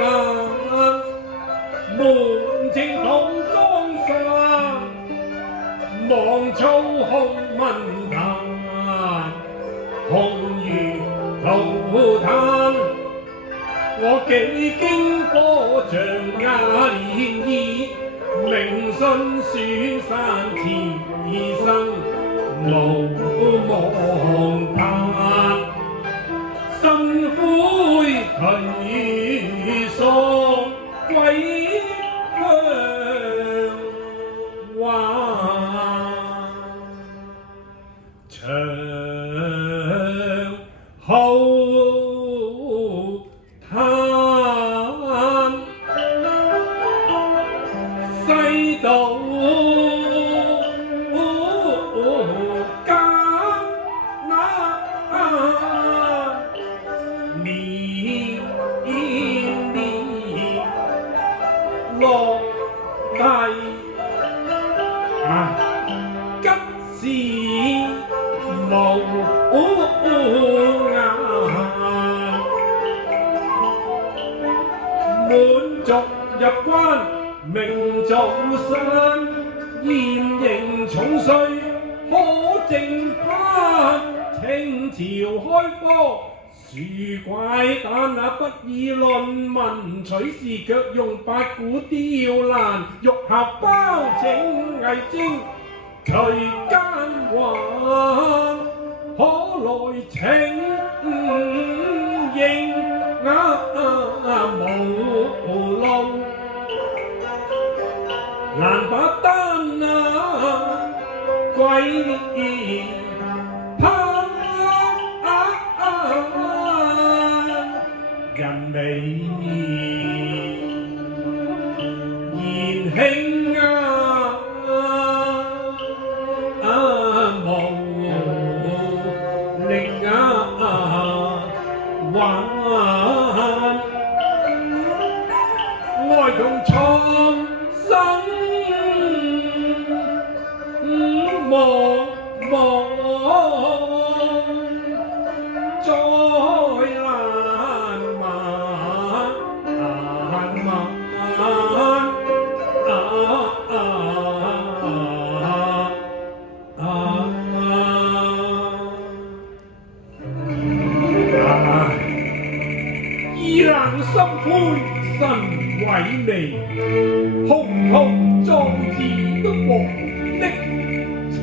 蘭，門正倒江山，望操控文壇，紅如塗炭。我幾經波長也漣漪，名信宣散此生無望嘆。心灰頹喪歸鄉還，長號嘆。世道艱難，年年落低，吉事無涯。滿族入關名造山，現形重稅可正攀。清朝開科樹怪蛋，那不以論文取士，卻用八股雕欄，玉盒包拯偽證，其間還可來請應無路，難把單歸攀。人微言輕無力還，哀痛蒼生茫茫，災難漫漫。意冷心灰神萎靡，雄圖壯志都無的殘。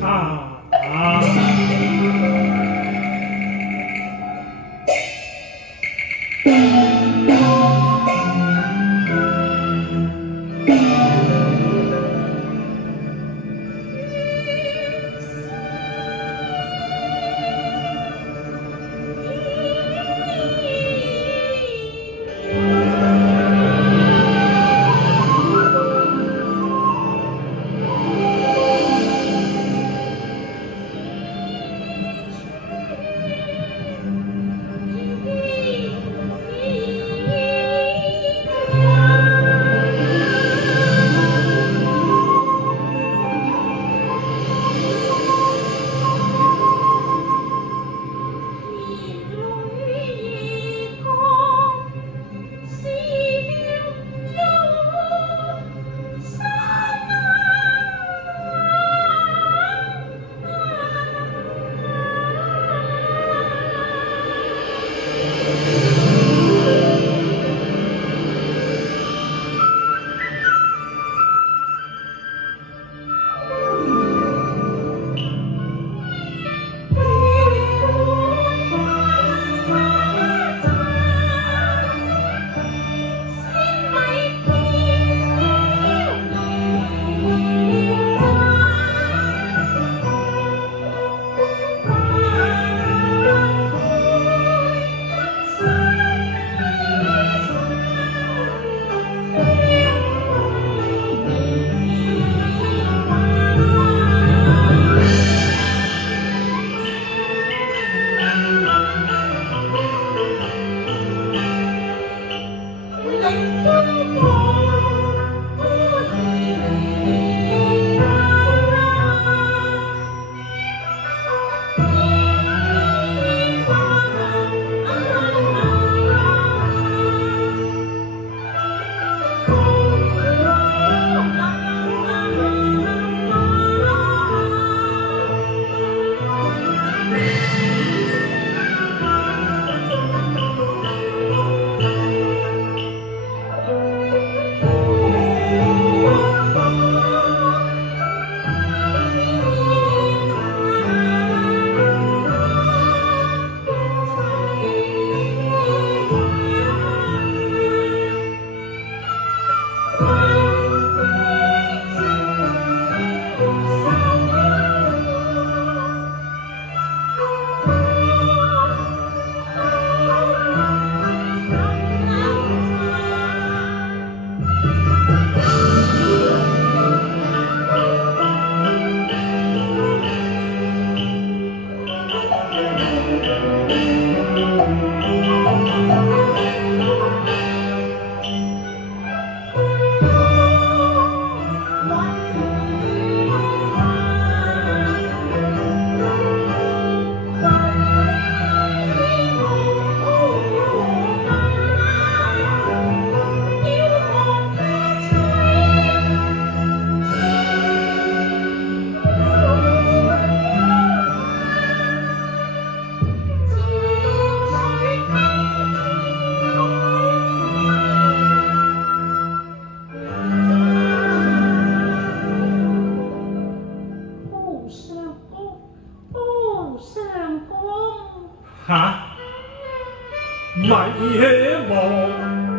無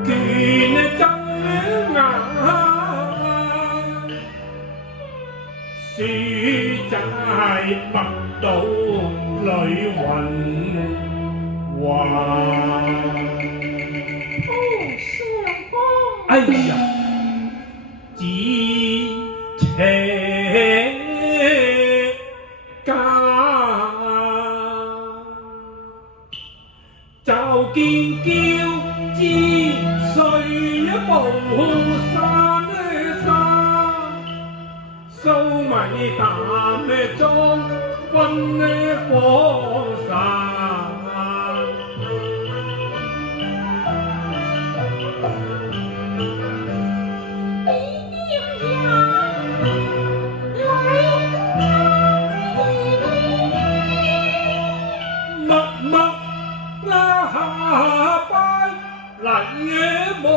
權爭拗，書齋默到淚暈華。相公，哎呀，只且家，就見嬌枝碎無散沙，蘇米淡妝溫火灑。莫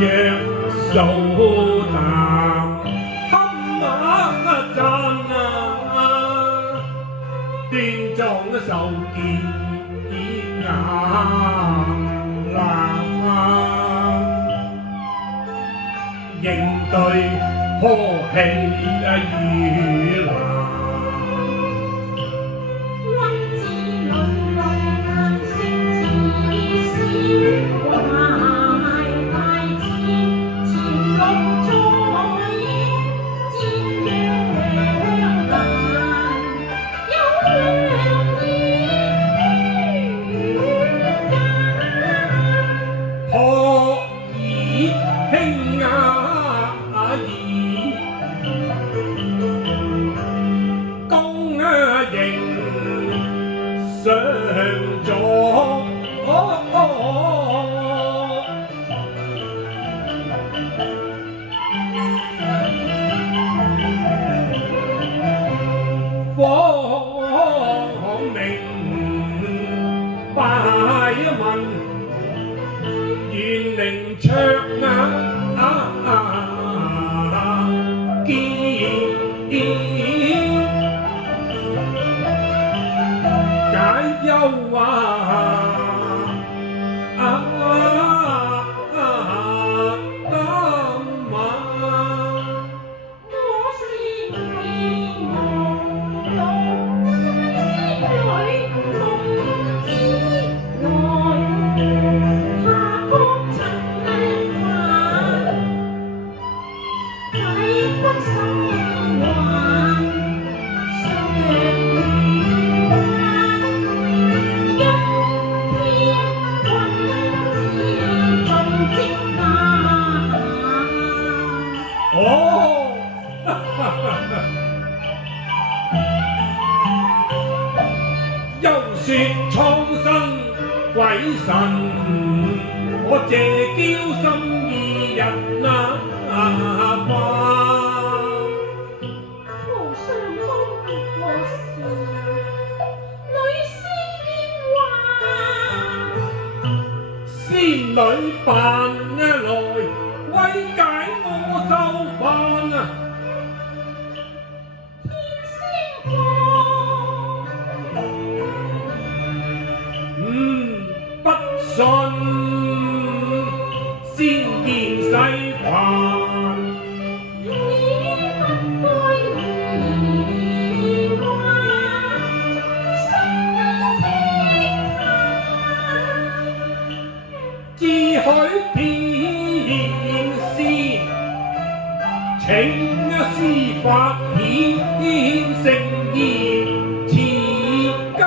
減數啖堪馬讚端莊受見雅蘭，應對呵氣與蘭。上咗方明拜問，願靈卓解憂又說蒼生鬼神，我謝嬌心意人無相公何時女仙女扮來為解我受煩不信先見世凡。你不該誠意持家。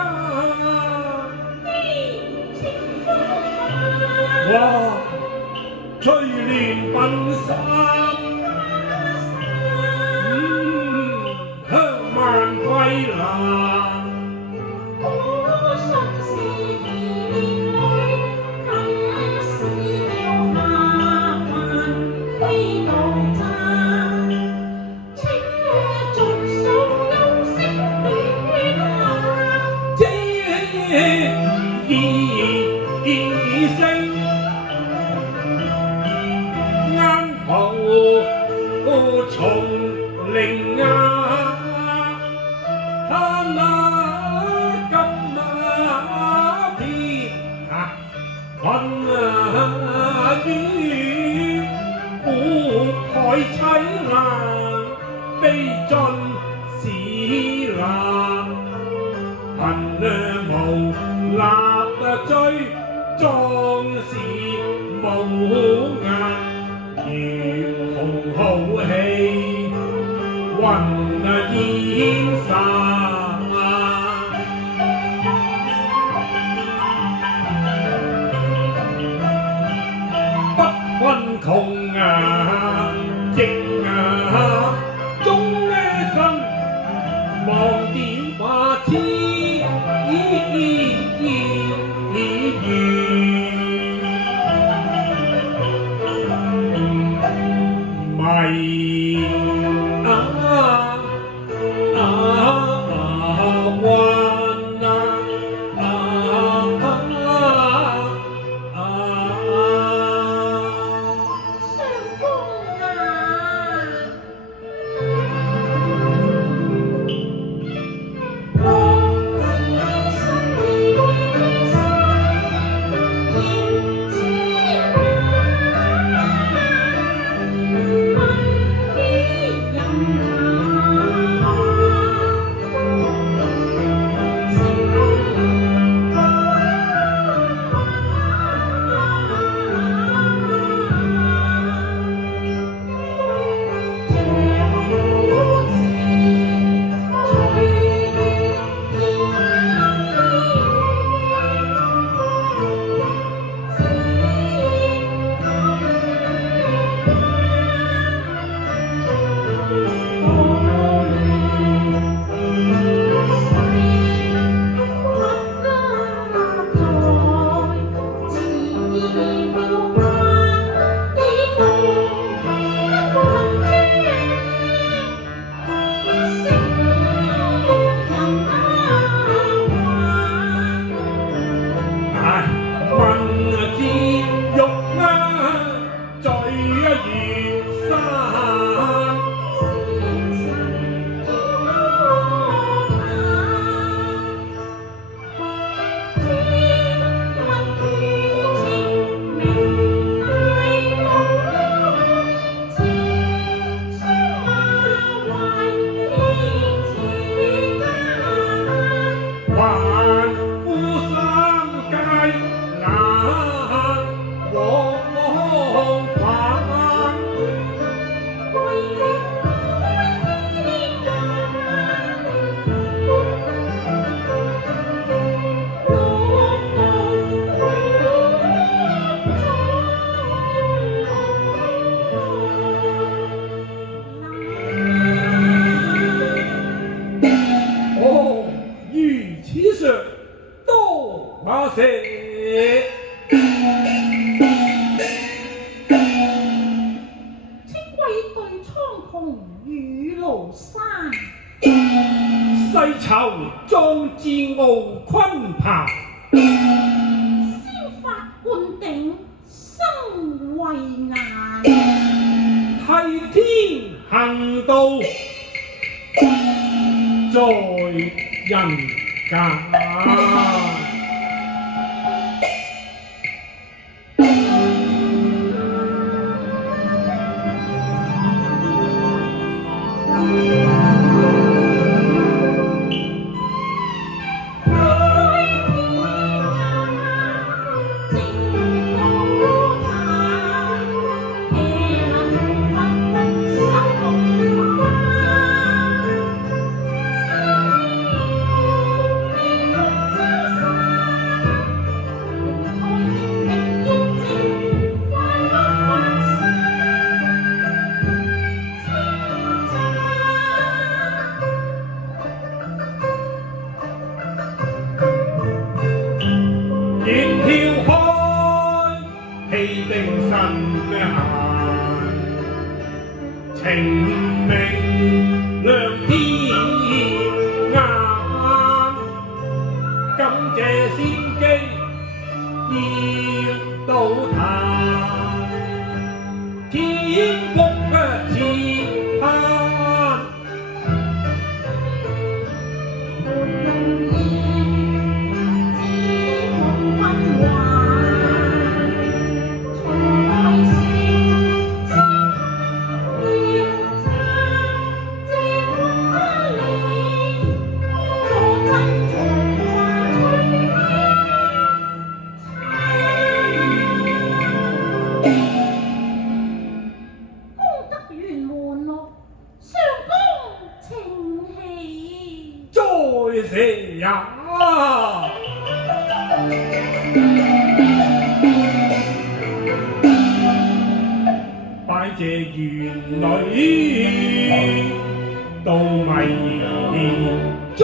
哇！翠蓮品心，香萬歸蘭。異聲啱好從靈啊，他那金天困於苦海凄涼，悲盡使難，恨無立追。壯士無顏，如同好氣雲煙散。不分窮直終身，望點花痴迷世囚壯志傲昆鵬，先發灌頂生慧眼，替天行道在人間。些呀！拜謝園女到迷中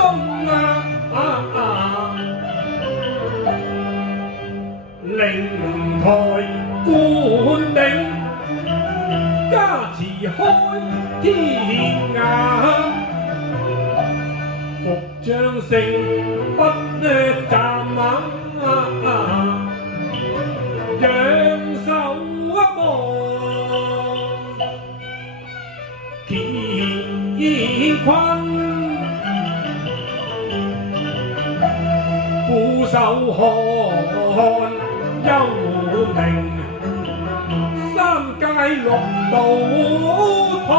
靈台灌頂，加持開天眼，復將勝不站仰首望乾坤，俯首看幽冥，三界六道通，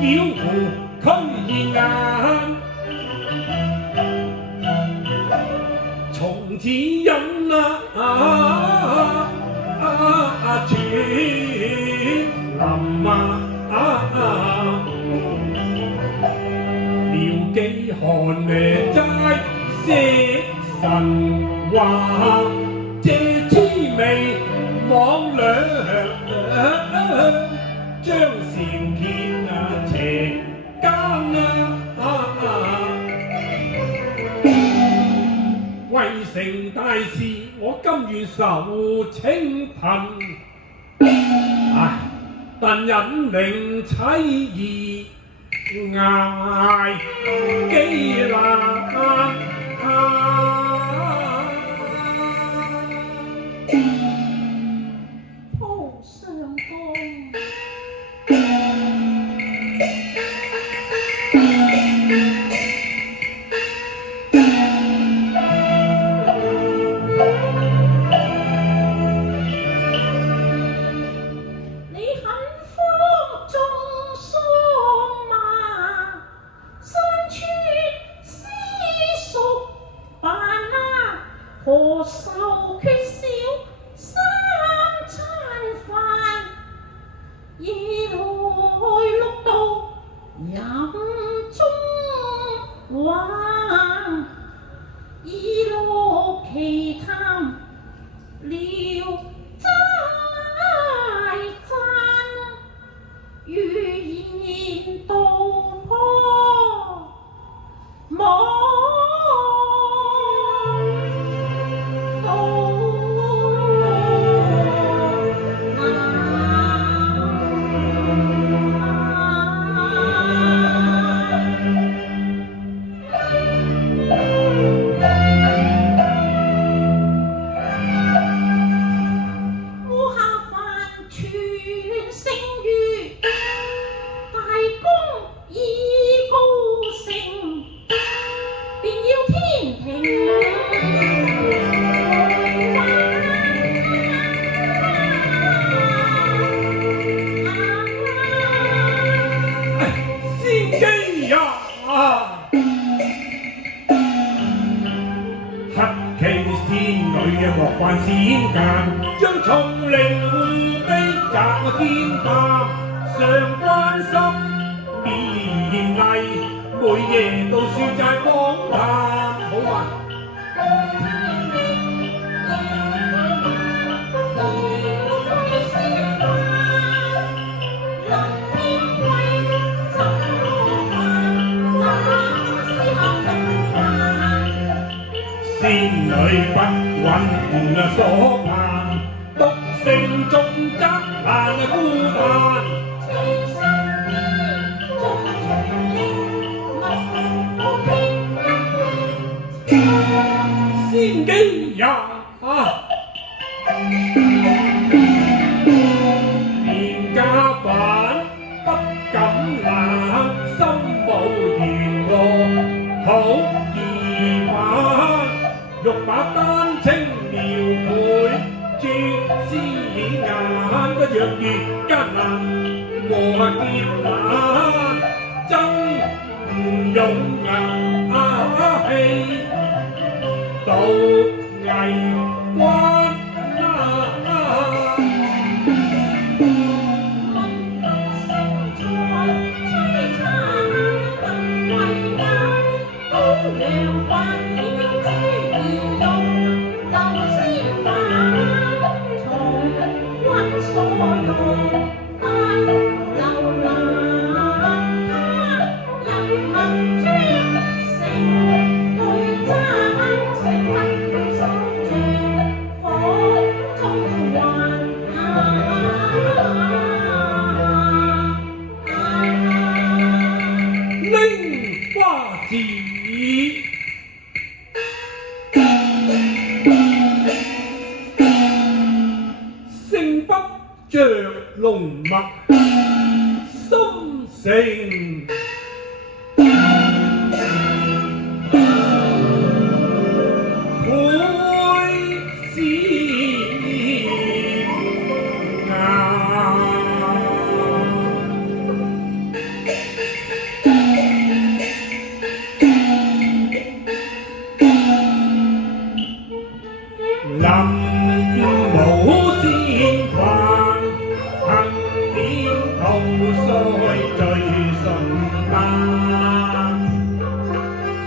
妖狐驅眼，從此引傳林廖記寒齋寫神話，借滋味網兩，將禪揭邪奸為成大事，我甘願受清貧。但引領妻兒捱幾難。鋪上宮。何愁缺少三餐飯，夜來六道飲中華，以樂奇談聊齋讚，語言道破網。莫犯仙間，將叢靈護庇擇天擔，常關心勉勵，每夜到書齋講談，好嘛？仙女不允所盼，獨城重責難孤單。情深意重長力，密無天仙機也。連家飯不敢冷，心無緣和好易返。欲把丹青描繪，絕絲眼不若遇艱難和劫難，真勇氣到危關。涼飯點知兒用豆絲飯，從溫所用，但流難他人民專誠對真誠不守住火中還。櫻花子，勝不着龍脈，心誠倍思臨無先犯，幸免途衰最順單。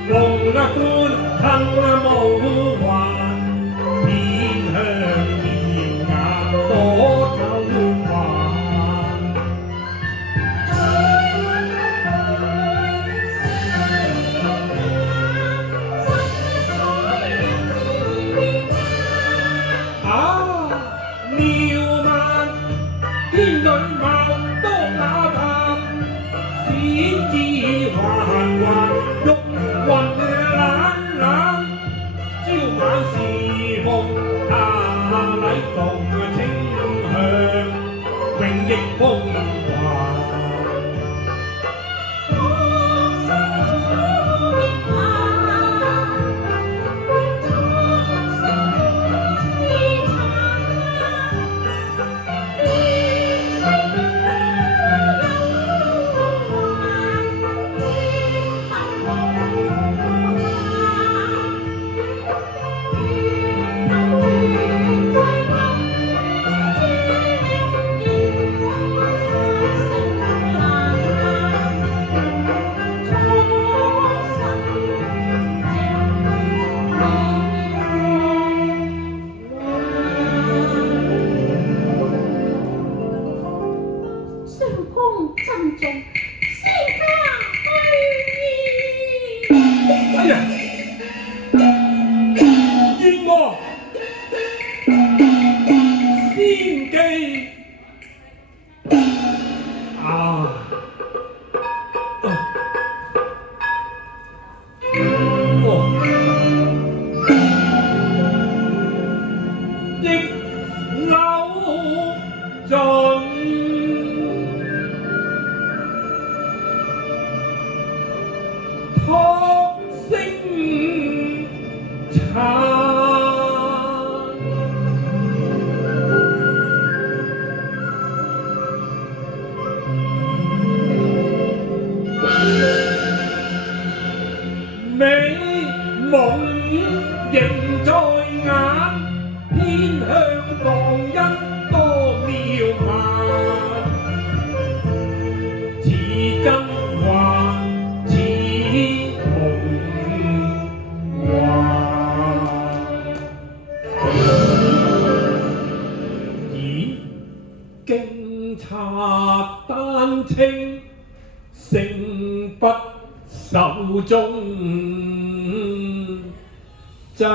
逢官吞無還，偏向耀眼多走還。妙萬天女貌多打探，閃智還玉雲冷冷，朝晚侍奉他禮動清香，榮益風華。珍重，私家去。哎呀！燕娥，先記啊！逆流盡。托星殘，美夢仍在眼，偏向光陰多渺漫，似真幻。經察丹青，勝不手中摘。